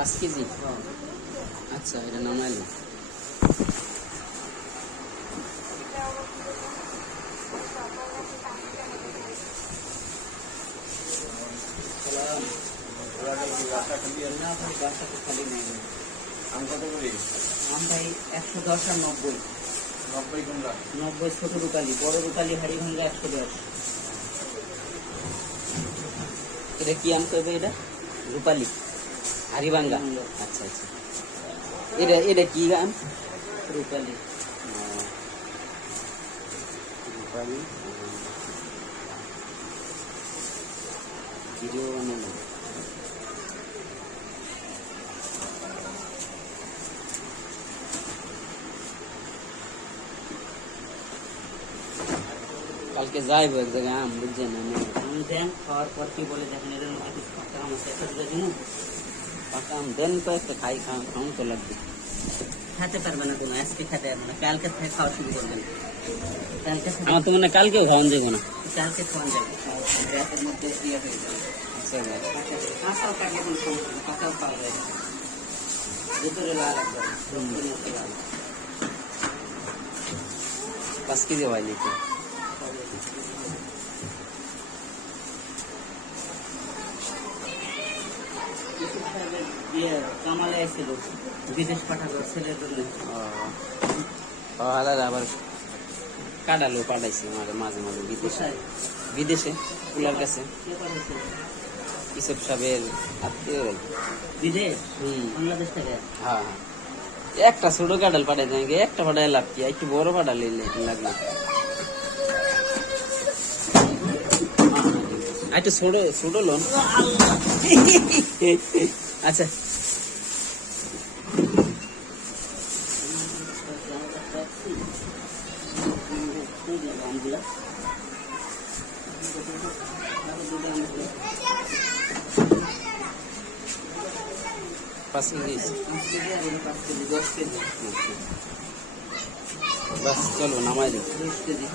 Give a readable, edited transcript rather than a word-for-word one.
5 KG. আচ্ছা, এটা নামাইলো। আম কত করে? আম ভাই 110 আর 90। 90 কোনটা? 90 ছোট রুপালি, বড় রুপালি হাড়িভাঙ্গা 110। এটা কি আম করবে? এটা রুপালি হাড়িভাঙ্গা। আচ্ছা আচ্ছা, এটা কি আম? রুপালি। রুপালি ভিডিও বানালাম। কালকে যাইবো এক জায়গায় আম, বুঝছেন? আমি দেন খাওয়ার পর কি বলে দেখেন, এদের মধ্যে কিছু পাকা আম আছে, পাকা আম দেন তো একটা খাই, খাওয়ান তো লাগবে। খেতে পারবে না কোনো, আজকে খেতে পারবে না, কালকে থেকে খাওয়া শুরু করবেন। কালকে আমার তো মনে হয় কালকেও খাওয়ান যাবো না, কালকে খাওয়ান যাবে, রাতের মধ্যে ইয়ে হয়ে যাবে। আচ্ছা কাঁচাও কাটলে কোনো সমস্যা না, কাঁচাও পাওয়া যায়, ভিতরে লাল একবার 5 কেজি হয় লিখে। কামালে আসছিল, বিদেশ পাঠালো ছেলের জন্য। আবার কাটালো, পাঠাইছে মাঝে মাঝে মাঝে বিদেশে কুলার কাছে। কিসব সাহেবের আত্মীয় বিদেশ, বাংলাদেশ থেকে। হ্যাঁ হ্যাঁ, একটা ছোট কাঁঠাল পাঠাই দেন, একটা পাঠাই লাভ কি, একটু বড় পাঠাল লাগলো। একটু ছোট ছোট লোন। আচ্ছা পাঁচ কেজি, বাস চলো নামাই দেবো 10 কেজি।